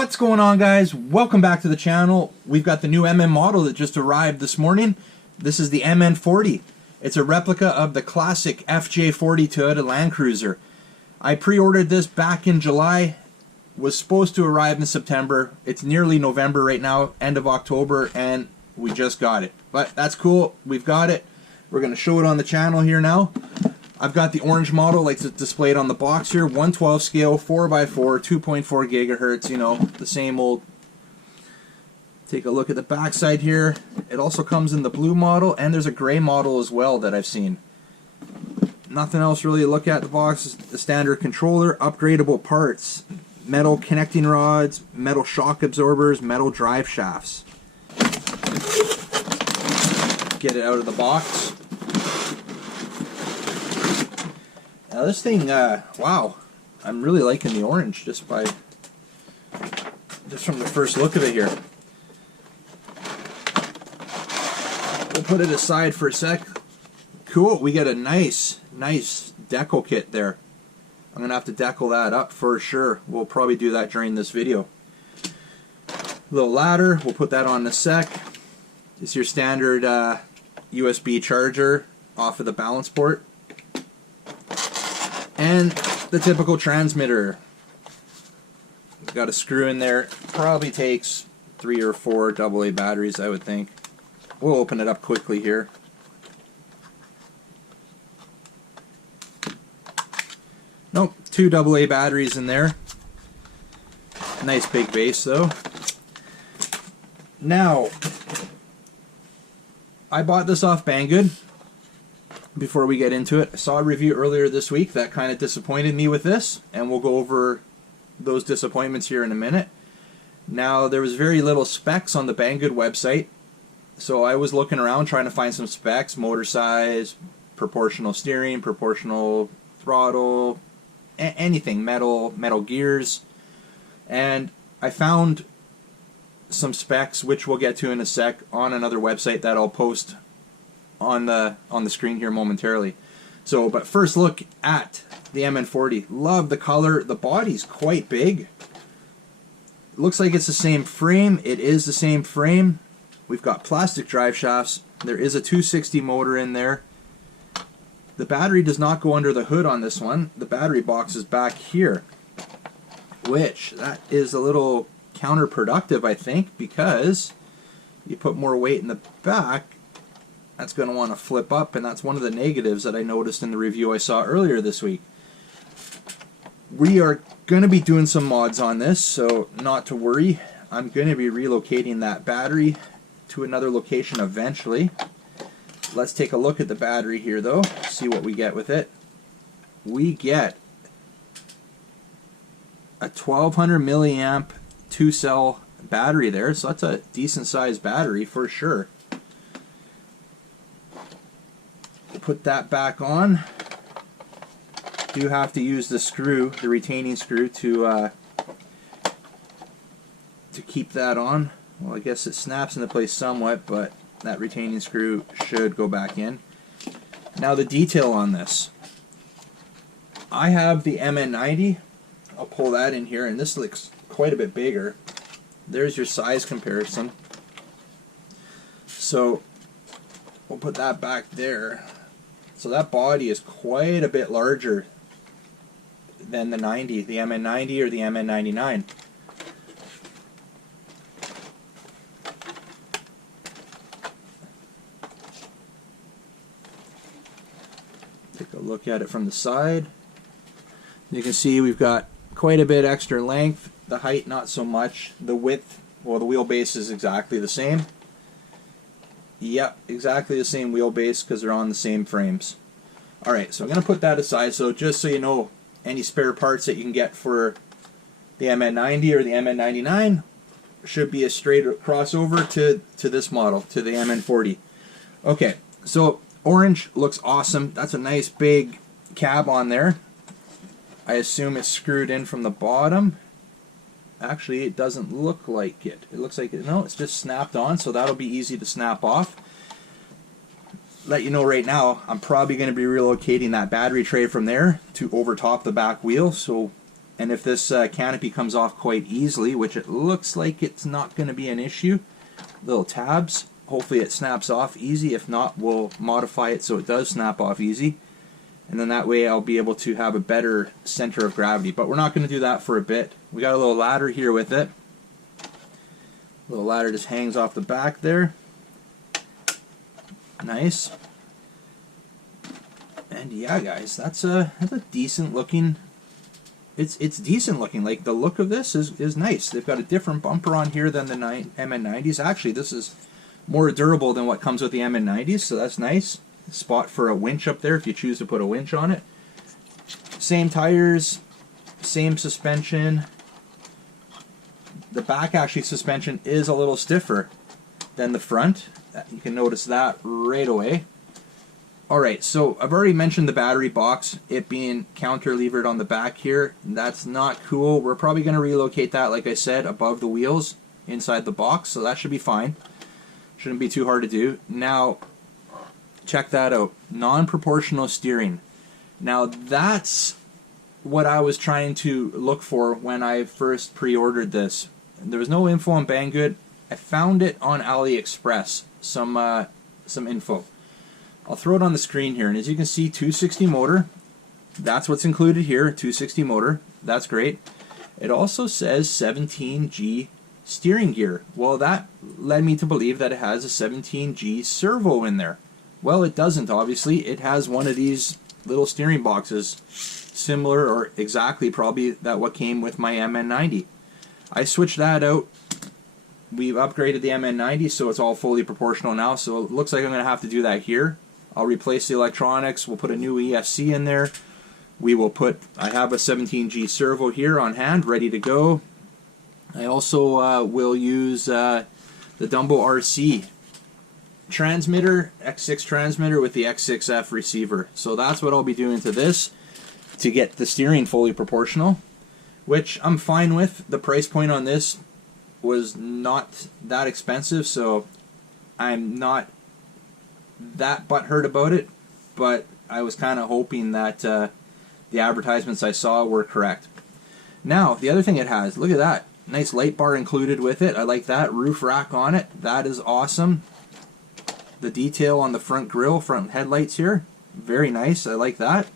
What's going on, guys? Welcome back to the channel. We've got the new MN model that just arrived this morning. This is the MN40. It's a replica of the classic FJ40 Toyota Landcruiser. I pre-ordered this back in July. Was supposed to arrive in September. It's nearly November right now, end of October, and we just got it. But that's cool. We've got it. We're going to show it on the channel here now. I've got the orange model like it's displayed on the box here, 1/12 scale, 4x4, 2.4 gigahertz, you know, the same old. Take a look at the back side here. It also comes in the blue model, and there's a gray model as well that I've seen. Nothing else really to look at. The box is the standard controller, upgradable parts, metal connecting rods, metal shock absorbers, metal drive shafts. Get it out of the box. Now this thing, wow, I'm really liking the orange just from the first look of it here. We'll put it aside for a sec. Cool, we get a nice decal kit there. I'm gonna have to decal that up for sure. We'll probably do that during this video. Little ladder, we'll put that on in a sec. It's your standard USB charger off of the balance port. And the typical transmitter. We've got a screw in there. Probably takes 3 or 4 AA batteries, I would think. We'll open it up quickly here. Nope, 2 AA batteries in there. Nice big base though. Now, I bought this off Banggood. Before we get into it, I saw a review earlier this week that kind of disappointed me with this, and we'll go over those disappointments here in a minute. Now, there was very little specs on the Banggood website, so I was looking around trying to find some specs, motor size, proportional steering, proportional throttle, anything, metal gears, and I found some specs, which we'll get to in a sec, on another website that I'll post on the screen here momentarily. So, but first look at the MN40. Love the color. The body's quite big. Looks like it's the same frame. It is the same frame. We've got plastic drive shafts. There is a 260 motor in there. The battery does not go under the hood on this one. The battery box is back here, which that is a little counterproductive, I think, because you put more weight in the back, that's going to want to flip up, and that's one of the negatives that I noticed in the review I saw earlier this week. We are going to be doing some mods on this, so not to worry. I'm going to be relocating that battery to another location eventually. Let's take a look at the battery here though, see what we get with it. We get a 1200 milliamp 2-cell battery there, so that's a decent sized battery for sure. Put that back on. Do have to use the screw, the retaining screw, to keep that on. Well, I guess it snaps into place somewhat, but that retaining screw should go back in. Now the detail on this. I have the MN90. I'll pull that in here, and this looks quite a bit bigger. There's your size comparison. So we'll put that back there. So that body is quite a bit larger than the 90, the MN90 or the MN99. Take a look at it from the side. You can see we've got quite a bit extra length. The height not so much. The width, well, the wheelbase is exactly the same. Yep, exactly the same wheelbase because they're on the same frames. Alright, so I'm going to put that aside, so just so you know, any spare parts that you can get for the MN90 or the MN99 should be a straight crossover to this model, to the MN40. Okay, so orange looks awesome. That's a nice big cab on there. I assume it's screwed in from the bottom. Actually, it doesn't look like it. It looks like no, it's just snapped on, so that'll be easy to snap off. Let you know right now, I'm probably going to be relocating that battery tray from there to overtop the back wheel, so And if this canopy comes off quite easily, which it looks like it's not going to be an issue, little tabs, hopefully it snaps off easy. If not, we'll modify it so it does snap off easy. And then that way I'll be able to have a better center of gravity. But we're not going to do that for a bit. We got a little ladder here with it. Little ladder just hangs off the back there. Nice. And yeah, guys, that's a decent looking. It's decent looking. Like, the look of this is nice. They've got a different bumper on here than the MN90s. Actually, this is more durable than what comes with the MN90s, so that's nice. Spot for a winch up there if you choose to put a winch on it. Same tires, same suspension. The back actually suspension is a little stiffer than the front. You can notice that right away. Alright, so I've already mentioned the battery box, it being counter-levered on the back here. That's not cool. We're probably going to relocate that, like I said, above the wheels inside the box, so that should be fine. Shouldn't be too hard to do. Now, check that out. Non-proportional steering. Now, that's what I was trying to look for when I first pre-ordered this. There was no info on Banggood. I found it on AliExpress, some info. I'll throw it on the screen here, and as you can see, 260 motor. That's what's included here, 260 motor. That's great. It also says 17G steering gear. Well, that led me to believe that it has a 17G servo in there. Well, it doesn't, obviously. It has one of these little steering boxes, similar or exactly probably that what came with my MN90. I switched that out. We've upgraded the MN90, so it's all fully proportional now, so it looks like I'm going to have to do that here. I'll replace the electronics, we'll put a new ESC in there. We will put, I have a 17G servo here on hand, ready to go. I also will use the DumboRC transmitter, X6 transmitter with the X6F receiver. So that's what I'll be doing to this to get the steering fully proportional, which I'm fine with. The price point on this was not that expensive, so I'm not that butthurt about it, but I was kind of hoping that the advertisements I saw were correct. Now, the other thing it has, look at that. Nice light bar included with it. I like that. Roof rack on it. That is awesome. The detail on the front grille, front headlights here, very nice. I like that.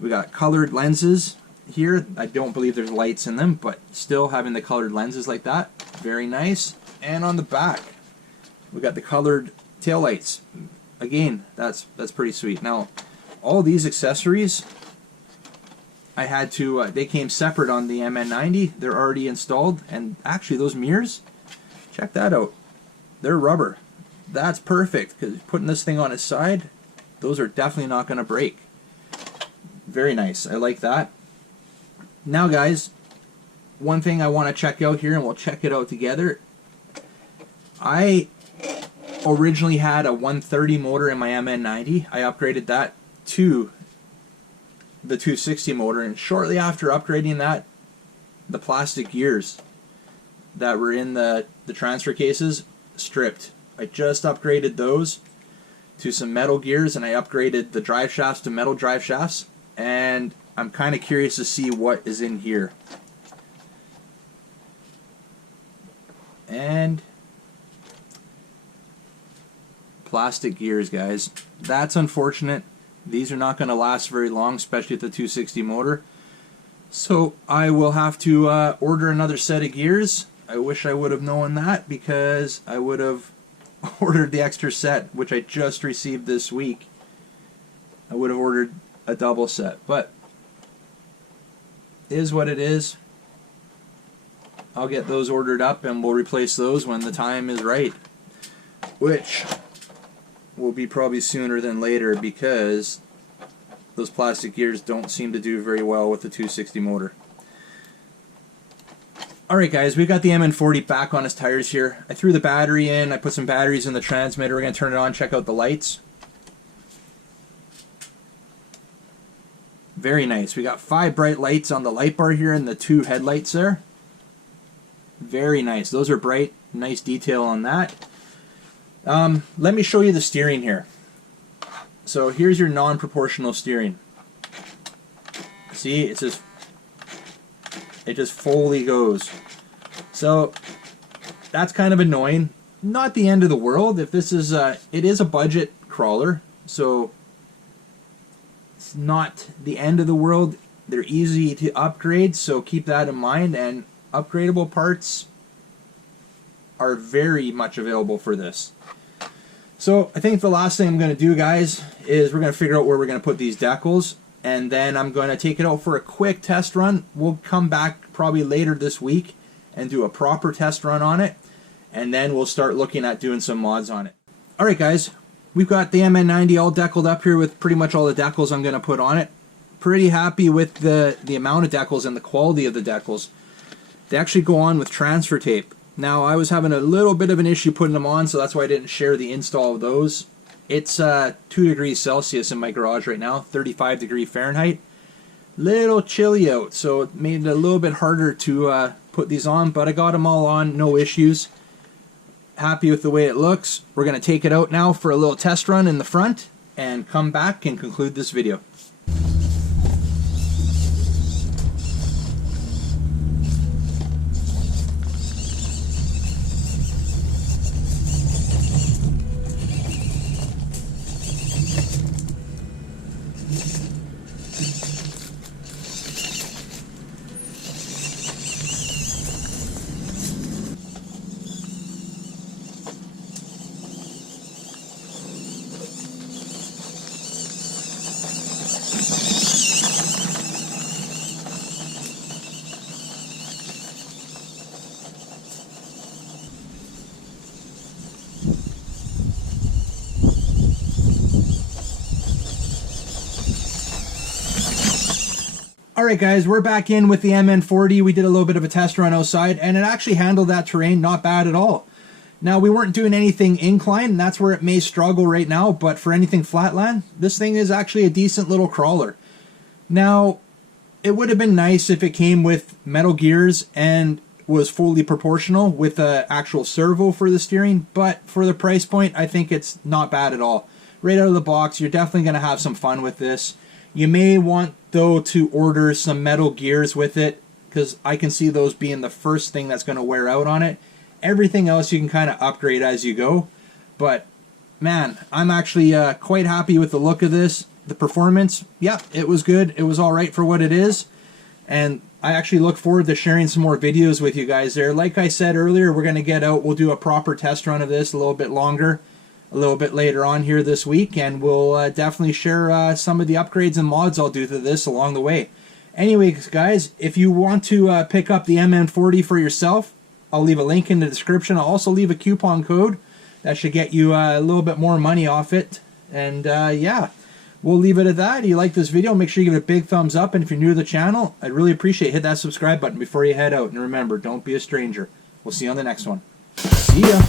We got colored lenses here. I don't believe there's lights in them, but still having the colored lenses like that, very nice. And on the back, we got the colored taillights. Again, that's pretty sweet. Now, all these accessories, I had to, they came separate on the MN90. They're already installed, and actually those mirrors, check that out. They're rubber. That's perfect, because putting this thing on its side, those are definitely not going to break. Very nice. I like that. Now, guys, one thing I want to check out here, and we'll check it out together. I originally had a 130 motor in my MN90. I upgraded that to the 260 motor, and shortly after upgrading that, the plastic gears that were in the transfer cases stripped. I just upgraded those to some metal gears, and I upgraded the drive shafts to metal drive shafts, and I'm kind of curious to see what is in here. And plastic gears, guys. That's unfortunate. These are not going to last very long, especially with the 260 motor. So I will have to order another set of gears. I wish I would have known that, because I would have ordered the extra set, which I just received this week. I would have ordered a double set, but it is what it is. I'll get those ordered up, and we'll replace those when the time is right, which will be probably sooner than later, because those plastic gears don't seem to do very well with the 260 motor. Alright guys, we've got the MN40 back on its tires here. I threw the battery in, I put some batteries in the transmitter. We're going to turn it on, check out the lights. Very nice. We got 5 bright lights on the light bar here and the 2 headlights there. Very nice. Those are bright. Nice detail on that. Let me show you the steering here. So here's your non-proportional steering. See, it says It just fully goes. So that's kind of annoying. Not the end of the world. If this is it is a budget crawler, so it's not the end of the world. They're easy to upgrade, so keep that in mind, and upgradable parts are very much available for this. So I think the last thing I'm going to do, guys, is we're going to figure out where we're going to put these decals, and then I'm going to take it out for a quick test run. We'll come back probably later this week and do a proper test run on it, and then we'll start looking at doing some mods on it. Alright guys, we've got the MN40 all decaled up here with pretty much all the decals I'm going to put on it. Pretty happy with the amount of decals and the quality of the decals. They actually go on with transfer tape. Now, I was having a little bit of an issue putting them on, so that's why I didn't share the install of those. It's 2 degrees Celsius in my garage right now, 35 degrees Fahrenheit. Little chilly out, so it made it a little bit harder to put these on, but I got them all on, no issues. Happy with the way it looks. We're going to take it out now for a little test run in the front and come back and conclude this video. Alright guys, we're back in with the MN40. We did a little bit of a test run outside, and it actually handled that terrain not bad at all. Now, we weren't doing anything incline, and that's where it may struggle right now, but for anything flatland, this thing is actually a decent little crawler. Now, it would have been nice if it came with metal gears and was fully proportional with an actual servo for the steering, but for the price point, I think it's not bad at all. Right out of the box, you're definitely going to have some fun with this. You may want, though, to order some metal gears with it, because I can see those being the first thing that's going to wear out on it. Everything else you can kind of upgrade as you go. But, man, I'm actually quite happy with the look of this. The performance, yeah, it was good. It was alright for what it is. And I actually look forward to sharing some more videos with you guys there. Like I said earlier, we're going to get out. We'll do a proper test run of this a little bit longer, a little bit later on here this week, and we'll definitely share some of the upgrades and mods I'll do to this along the way. Anyways, guys, if you want to pick up the MN40 for yourself, I'll leave a link in the description. I'll also leave a coupon code that should get you a little bit more money off it. And yeah, we'll leave it at that. If you like this video, make sure you give it a big thumbs up, and if you're new to the channel, I'd really appreciate it. Hit that subscribe button before you head out, and remember, don't be a stranger. We'll see you on the next one. See ya!